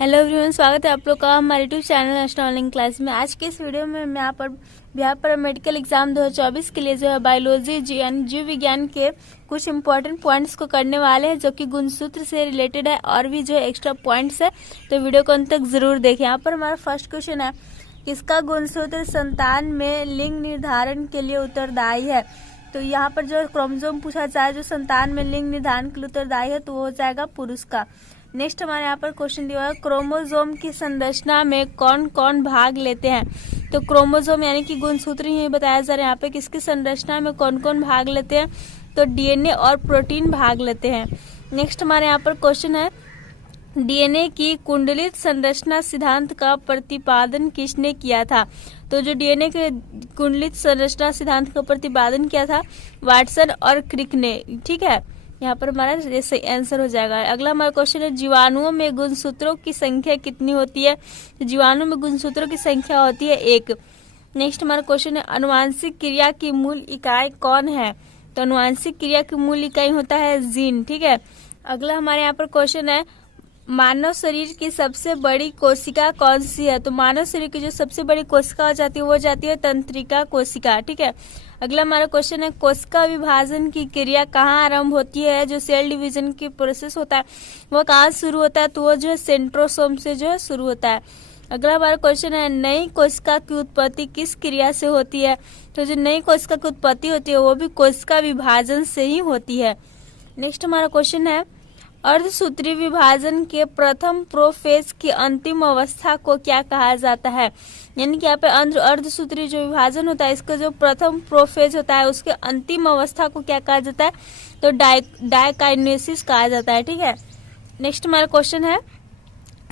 Hello everyone, स्वागत है आप लोग का हमारे YouTube channel national online class में। आज के इस वीडियो में मैं यहाँ पर बिहार पर मेडिकल एग्जाम 2024 के लिए जो है बायोलॉजी जीव विज्ञान के कुछ इंपॉर्टेंट पॉइंट्स को करने वाले हैं, जो कि गुणसूत्र से रिलेटेड है और भी जो है एक्स्ट्रा पॉइंट्स है, तो वीडियो को अंत तक जरूर देखें। यहाँ पर हमारा फर्स्ट क्वेश्चन है, किसका गुणसूत्र संतान में लिंग निर्धारण के लिए उत्तरदायी है। तो यहाँ पर जो क्रोमोसोम पूछा जाए जो संतान में लिंग निर्धारण के लिए उत्तरदायी है, तो वो हो जाएगा पुरुष का। नेक्स्ट हमारे यहाँ पर क्वेश्चन दिया है, क्रोमोसोम की संरचना में कौन कौन भाग लेते हैं। तो क्रोमोसोम यानी कि गुणसूत्र ये बताया जा रहा है यहाँ पे किसकी संरचना में कौन कौन भाग लेते हैं, तो डीएनए और प्रोटीन भाग लेते हैं। नेक्स्ट हमारे यहाँ पर क्वेश्चन है, डीएनए की कुंडलित संरचना सिद्धांत का प्रतिपादन किसने किया था। तो जो डीएनए के कुंडलित संरचना सिद्धांत का प्रतिपादन किया था वाटसन और क्रिक ने। ठीक है, यहाँ पर हमारा सही आंसर हो जाएगा। अगला हमारा क्वेश्चन है, जीवाणुओं में गुणसूत्रों की संख्या कितनी होती है। तो जीवाणु में गुणसूत्रों की संख्या होती है 1। नेक्स्ट हमारा क्वेश्चन है, अनुवांशिक क्रिया की मूल इकाई कौन है। तो अनुवांशिक क्रिया की मूल इकाई होता है जीन। ठीक है, अगला हमारे यहाँ पर क्वेश्चन है, मानव शरीर की सबसे बड़ी कोशिका कौन सी है। तो मानव शरीर की जो सबसे बड़ी कोशिका हो जाती है वो जाती है तंत्रिका कोशिका। ठीक है, अगला हमारा क्वेश्चन है, कोशिका विभाजन की क्रिया कहाँ आरंभ होती है। जो सेल डिवीजन की प्रोसेस होता है वो कहाँ शुरू होता है, तो वो जो है सेंट्रोसोम से जो है शुरू होता है। अगला हमारा क्वेश्चन है, नई कोशिका की उत्पत्ति किस क्रिया से होती है। तो जो नई कोशिका की उत्पत्ति होती है वो भी कोशिका विभाजन से ही होती है। नेक्स्ट हमारा क्वेश्चन है, अर्धसूत्री विभाजन के प्रथम प्रोफेज की अंतिम अवस्था को क्या कहा जाता है। यानी कि यहाँ पे अर्धसूत्री जो विभाजन होता है इसका जो प्रथम प्रोफेज होता है उसके अंतिम अवस्था को क्या कहा जाता है, तो डायकाइनेसिस कहा जाता है। ठीक है, नेक्स्ट हमारा क्वेश्चन है,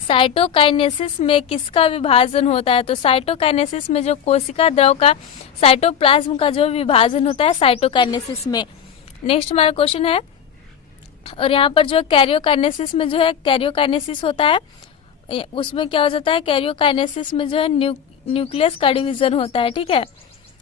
साइटोकाइनेसिस में किसका विभाजन होता है। तो साइटोकाइनेसिस में जो कोशिका द्रव का साइटोप्लाज्म का जो विभाजन होता है साइटोकाइनेसिस में। नेक्स्ट हमारा क्वेश्चन है, और यहाँ पर जो कैरियोकाइनेसिस में जो है कैरियोकाइनेसिस होता है उसमें क्या हो जाता है, कैरियोकाइनेसिस में जो है न्यूक्लियस का डिवीजन होता है। ठीक है,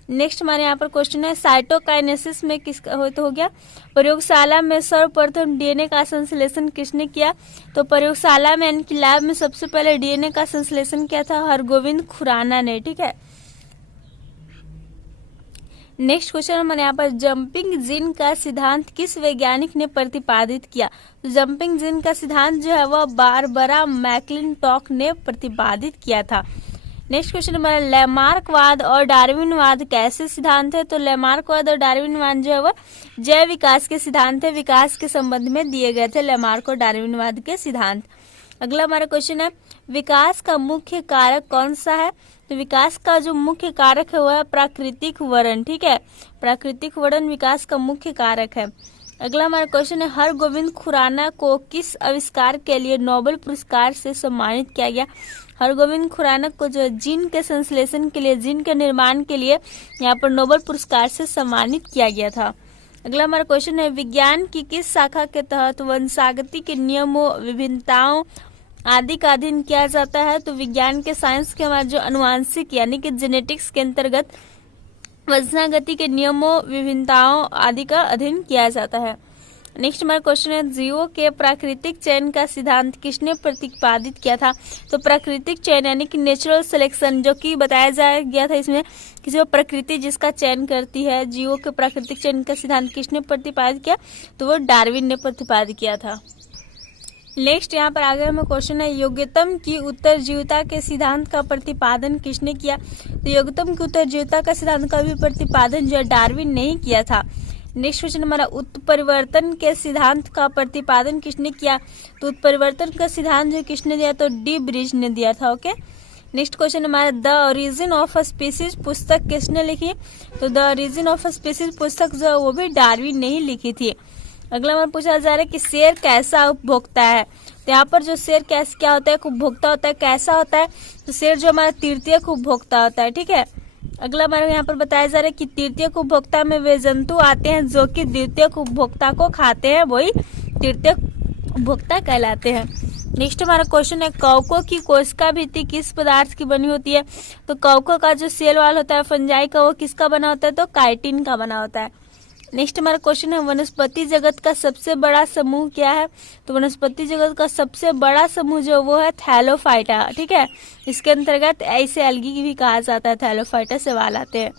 नेक्स्ट हमारे यहाँ पर क्वेश्चन है, साइटोकाइनेसिस में किसका हो गया, प्रयोगशाला में सर्वप्रथम डीएनए का संश्लेषण किसने किया। तो प्रयोगशाला में यानी कि लैब में सबसे पहले डीएनए का संश्लेषण किया था हरगोविंद खुराना ने। ठीक है, नेक्स्ट क्वेश्चन हमारे यहाँ पर, जंपिंग जीन का सिद्धांत किस वैज्ञानिक ने प्रतिपादित किया। तो जंपिंग जीन का सिद्धांत जो है वह बारबरा मैक्लिंटॉक ने प्रतिपादित किया था। नेक्स्ट क्वेश्चन हमारा, लैमार्कवाद और डार्विनवाद कैसे सिद्धांत है। तो लैमार्कवाद और डार्विनवाद जो है वह जैव विकास के सिद्धांत है, विकास के संबंध में दिए गए थे लैमार्क और डार्विनवाद के सिद्धांत। अगला हमारा क्वेश्चन है, विकास का मुख्य कारक कौन सा है। तो विकास का जो मुख्य कारक है वह है प्राकृतिक वर्णन। ठीक है, प्राकृतिक वर्णन विकास का मुख्य कारक है। अगला हमारा क्वेश्चन है, हरगोविंद खुराना को किस आविष्कार के लिए नोबेल पुरस्कार से सम्मानित किया गया। हरगोविंद खुराना को जो जीन के संश्लेषण के लिए, जीन के निर्माण के लिए यहाँ पर नोबेल पुरस्कार से सम्मानित किया गया था। अगला हमारा क्वेश्चन है, विज्ञान की किस शाखा के तहत वंशागति के नियमों, विभिन्नताओं आदि का अध्ययन किया जाता है। तो विज्ञान के साइंस के हमारे जो अनुवांशिक यानी कि जेनेटिक्स के अंतर्गत वंशागति के नियमों, विभिन्नताओं आदि का अध्ययन किया जाता है। नेक्स्ट हमारा क्वेश्चन है, जीवों के प्राकृतिक चयन का सिद्धांत किसने प्रतिपादित किया था। तो प्राकृतिक चयन यानी कि नेचुरल सिलेक्शन जो कि बताया गया था इसमें कि जो प्रकृति जिसका चयन करती है, जीवों के प्राकृतिक चयन का सिद्धांत किसने प्रतिपादित किया, तो वो डार्विन ने प्रतिपादित किया था। नेक्स्ट यहाँ पर आगे हमें क्वेश्चन है, योग्यतम की उत्तरजीविता के सिद्धांत का प्रतिपादन किसने किया। तो योग्यतम की उत्तरजीविता का सिद्धांत का भी प्रतिपादन जो डार्विन ने ही किया था। नेक्स्ट क्वेश्चन हमारा, उत्परिवर्तन के सिद्धांत का प्रतिपादन किसने किया। तो उत्परिवर्तन का सिद्धांत जो किसने दिया, तो डी ब्रिज ने दिया था। ओके, नेक्स्ट क्वेश्चन हमारा, the origin of a species पुस्तक किसने लिखी। तो the origin of a species पुस्तक जो वो भी डार्विन ने ही लिखी थी। अगला हमारा पूछा जा रहा है कि शेर कैसा उपभोक्ता है। तो यहाँ पर जो शेर क्या होता है, उपभोक्ता होता है, कैसा होता है। तो शेर जो हमारा तृतीयक उपभोक्ता होता है। ठीक है, अगला हमारे यहाँ पर बताया जा रहा है कि तृतीयक उपभोक्ता में वे जंतु आते हैं जो कि द्वितीयक उपभोक्ता को खाते हैं, वही तृतीयक उपभोक्ता कहलाते हैं। नेक्स्ट हमारा क्वेश्चन है, कवकों की कोशिका भित्ति किस पदार्थ की बनी होती है। तो कवकों का जो सेल वाल होता है फंजाई का, वो किसका बना होता है, तो काइटिन का बना होता है। नेक्स्ट हमारा क्वेश्चन है वनस्पति जगत का सबसे बड़ा समूह क्या है। तो वनस्पति जगत का सबसे बड़ा समूह जो वो है थैलोफाइटा। ठीक है, इसके अंतर्गत ऐसे एल्गी भी कहा जाता है, थैलोफाइटा सवाल आते हैं।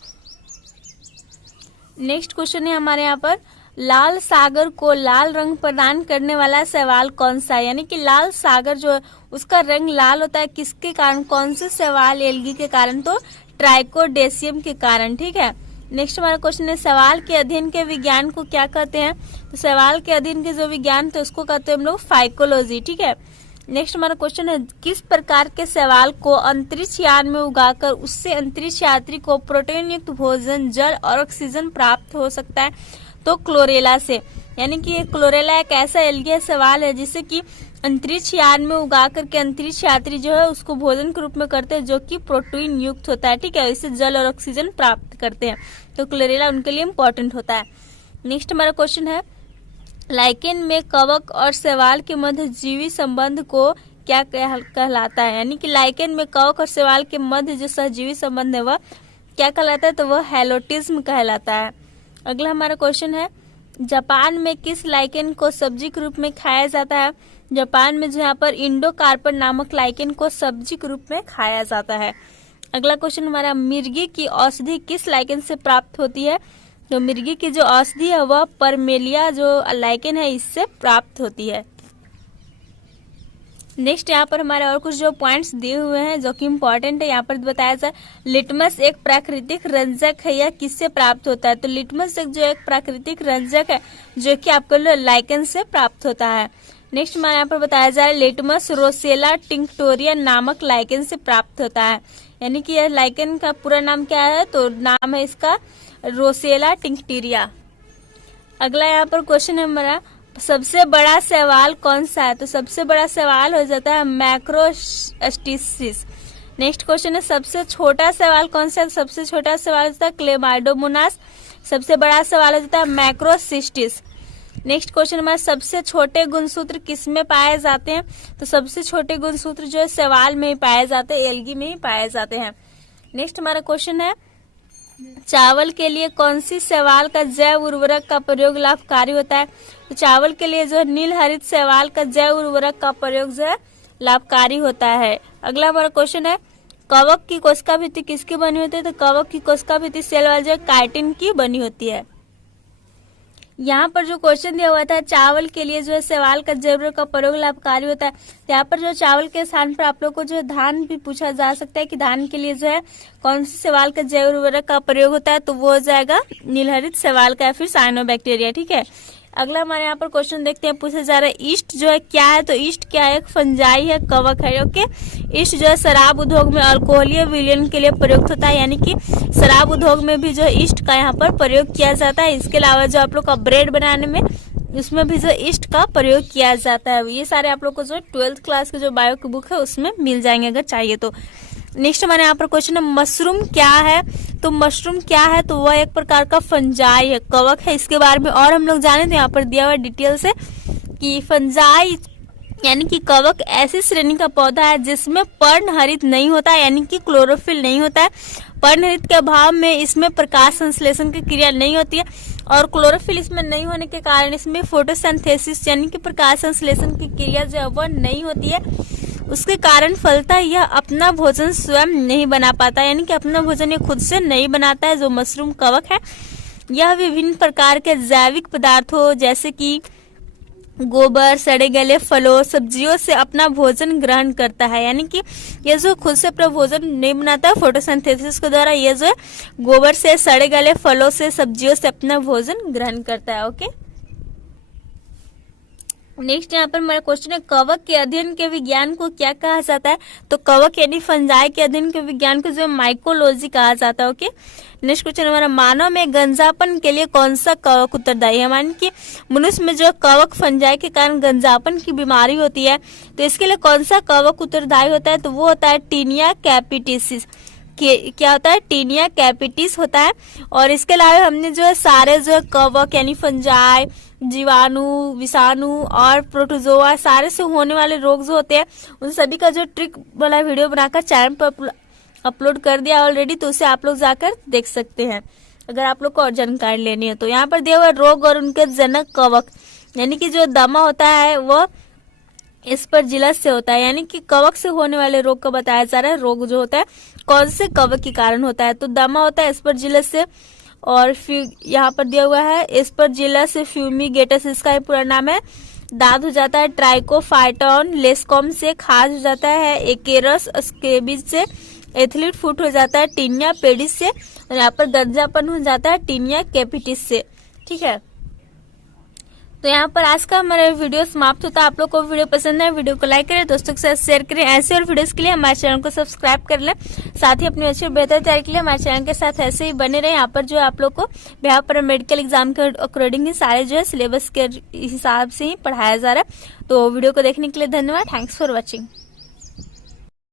नेक्स्ट क्वेश्चन है हमारे यहाँ पर लाल सागर को लाल रंग प्रदान करने वाला शैवाल कौन सा है। यानी कि लाल सागर जो है उसका रंग लाल होता है किसके कारण, कौन से शैवाल एल्गी के कारण, तो ट्राइकोडेसियम के कारण। ठीक है, नेक्स्ट हमारा क्वेश्चन है शैवाल के अध्ययन के विज्ञान को क्या कहते हैं। तो शैवाल के अध्ययन के जो विज्ञान तो उसको कहते हैं हम लोग फाइकोलॉजी। ठीक है, नेक्स्ट हमारा क्वेश्चन है किस प्रकार के शैवाल को अंतरिक्ष यान में उगाकर उससे अंतरिक्ष यात्री को प्रोटीन युक्त भोजन, जल और ऑक्सीजन प्राप्त हो सकता है। तो क्लोरेला से। यानी कि क्लोरेला एक ऐसा एल्गी सवाल है जिससे कि अंतरिक्ष यान में उगा करके अंतरिक्ष यात्री जो है उसको भोजन के रूप में करते हैं जो कि प्रोटीन युक्त होता है। ठीक है, इससे जल और ऑक्सीजन प्राप्त करते हैं, तो क्लोरेला उनके लिए इम्पोर्टेंट होता है। नेक्स्ट हमारा क्वेश्चन है लाइकेन में कवक और शैवाल के मध्य जीवी संबंध को क्या कहलाता है। यानी कि लाइकेन में कवक और शैवाल के मध्य जो सहजीवी संबंध है वह क्या कहलाता है, तो वह हैलोटिज्म कहलाता है। अगला हमारा क्वेश्चन है जापान में किस लाइकेन को सब्जी के रूप में खाया जाता है। जापान में जो यहाँ पर इंडोकार्पन नामक लाइकेन को सब्जी के रूप में खाया जाता है। अगला क्वेश्चन हमारा मिर्गी की औषधि किस लाइकेन से प्राप्त होती है। तो मिर्गी की जो औषधि है वह परमेलिया जो लाइकेन है इससे प्राप्त होती है। नेक्स्ट यहाँ पर हमारे और कुछ जो पॉइंट्स दिए हुए हैं जो कि इम्पोर्टेंट है, यहाँ पर बताया जाए लिटमस एक प्राकृतिक रंजक है, यह किससे प्राप्त होता है। तो लिटमस एक जो एक प्राकृतिक रंजक है जो कि आपको लाइकेन से प्राप्त होता है। नेक्स्ट हमारे यहाँ पर बताया जाए लिटमस रोसेला टिंक्टोरिया नामक लाइकेन से प्राप्त होता है। यानी कि यह लाइकेन का पूरा नाम क्या है, तो नाम है इसका रोसेला टिंक्टोरिया। अगला यहाँ पर क्वेश्चन है हमारा सबसे बड़ा शैवाल कौन सा है। तो सबसे बड़ा शैवाल हो जाता है मैक्रोस्टिसिस। नेक्स्ट क्वेश्चन है सबसे छोटा शैवाल कौन सा है। सबसे छोटा शैवाल होता है क्लेमाइडोमोनास। सबसे बड़ा शैवाल होता है मैक्रोसिस्टिस। नेक्स्ट क्वेश्चन हमारा सबसे छोटे गुणसूत्र किस में पाए जाते हैं। तो सबसे छोटे गुणसूत्र जो है शैवाल में ही पाए जाते हैं, एल्गी में ही पाए जाते हैं। नेक्स्ट हमारा क्वेश्चन है चावल के लिए कौन सी शैवाल का जैव उर्वरक का प्रयोग लाभकारी होता है। तो चावल के लिए जो है नील हरित शैवाल का जैव उर्वरक का प्रयोग जो है लाभकारी होता है। अगला हमारा क्वेश्चन है कवक की कोशिका भित्ति किसकी बनी होती है। तो कवक की कोशिका भित्ति सेल वाल जो काइटिन की बनी होती है। यहाँ पर जो क्वेश्चन दिया हुआ था चावल के लिए जो है शैवाल का जैव उर्वरक का प्रयोग लाभकारी होता है, तो यहाँ पर जो चावल के स्थान पर आप लोग को जो है धान भी पूछा जा सकता है कि धान के लिए जो है कौन से शैवाल का जैव उर्वरक का प्रयोग होता है। तो वो हो जाएगा नीलहरित शैवाल का या फिर साइनोबैक्टीरिया। ठीक है, अगला हमारे यहाँ पर क्वेश्चन देखते हैं, पूछा जा रहा है ईस्ट जो है क्या है। तो ईस्ट क्या है, एक फंजाई है, कवक है। ओके, ईस्ट जो है शराब उद्योग में अल्कोहलीय विलयन के लिए प्रयुक्त होता है, यानी कि शराब उद्योग में भी जो है ईस्ट का यहाँ पर प्रयोग किया जाता है। इसके अलावा जो आप लोग का ब्रेड बनाने में उसमें भी जो ईस्ट का प्रयोग किया जाता है। ये सारे आप लोग को जो 12th क्लास के जो बायो की बुक है उसमें मिल जाएंगे अगर चाहिए तो। नेक्स्ट हमारे यहाँ पर क्वेश्चन है मशरूम क्या है। तो मशरूम क्या है, तो वह एक प्रकार का फंजाई है, कवक है। इसके बारे में और हम लोग जाने तो यहाँ पर दिया हुआ डिटेल से कि फंजाई यानी कि कवक ऐसी श्रेणी का पौधा है जिसमें पर्णहरित नहीं होता है, यानी कि क्लोरोफिल नहीं होता है। पर्णहरित के अभाव में इसमें प्रकाश संश्लेषण की क्रिया नहीं होती है और क्लोरोफिल इसमें नहीं होने के कारण इसमें फोटोसिंथेसिस यानी कि प्रकाश संश्लेषण की क्रिया जो है वह नहीं होती है। उसके कारण फलता यह अपना भोजन स्वयं नहीं बना पाता, यानी कि अपना भोजन ये खुद से नहीं बनाता है। जो मशरूम कवक है यह विभिन्न प्रकार के जैविक पदार्थों जैसे कि गोबर, सड़े गले फलों, सब्जियों से अपना भोजन ग्रहण करता है, यानी कि यह जो खुद से अपना भोजन नहीं बनाता है, फोटोसिंथेसिस के द्वारा यह जो है गोबर से, सड़े गले फलों से, सब्जियों से अपना भोजन ग्रहण करता है। ओके, नेक्स्ट यहाँ पर हमारा क्वेश्चन है कवक के अध्ययन के विज्ञान को क्या कहा जाता है। तो कवक यानी फंजाई के अध्ययन के विज्ञान को जो माइकोलॉजी कहा जाता है। ओके, नेक्स्ट क्वेश्चन हमारा मानव में गंजापन के लिए कौन सा कवक उत्तरदायी है। मानिए कि मनुष्य में जो कवक फंजाई के कारण गंजापन की बीमारी होती है तो इसके लिए कौन सा कवक उत्तरदायी होता है। तो वो होता है टीनिया कैपिटिस। क्या होता है, टीनिया कैपिटिस होता है। और इसके अलावा हमने जो है सारे जो कवक यानी फंजाई, जीवाणु, विषाणु और प्रोटोजोआ सारे से होने वाले रोग जो होते हैं उन सभी का जो ट्रिक वाला वीडियो बनाकर चैनल पर अपलोड कर दिया ऑलरेडी, तो उसे आप लोग जाकर देख सकते हैं। अगर आप लोग को और जानकारी लेनी है तो। यहाँ पर दिया हुआ रोग और उनके जनक कवक, यानी कि जो दमा होता है वो एस्परजिलस से होता है, यानी कि कवक से होने वाले रोग को बताया जा रहा है। रोग जो होता है कौन से कवक के कारण होता है, तो दमा होता है एस्परजिलस से। और फिर यहाँ पर दिया हुआ है एस्परजिलस फ्यूमिगेटस, इसका ही पूरा नाम है। दांत हो जाता है ट्राइकोफाइटॉन लेस्कॉम से, खाज हो जाता है एकेरस स्केबिज से, एथलीट फुट हो जाता है टीनिया पेडिस से, और यहाँ पर गंजापन हो जाता है टीनिया कैपिटिस से। ठीक है, तो यहाँ पर आज का हमारा वीडियो समाप्त होता है। आप लोग को वीडियो पसंद है, वीडियो को लाइक करें, दोस्तों के साथ शेयर करें। ऐसे और वीडियोस के लिए हमारे चैनल को सब्सक्राइब कर लें। साथ ही अपनी अच्छी बेहतर तैयारी के लिए हमारे चैनल के साथ ऐसे ही बने रहे। यहाँ पर जो आप लोग को बिहार पर मेडिकल एग्जाम के अकॉर्डिंग ही सारे जो है सिलेबस के हिसाब से ही पढ़ाया जा रहा है। तो वीडियो को देखने के लिए धन्यवाद। Thanks for watching.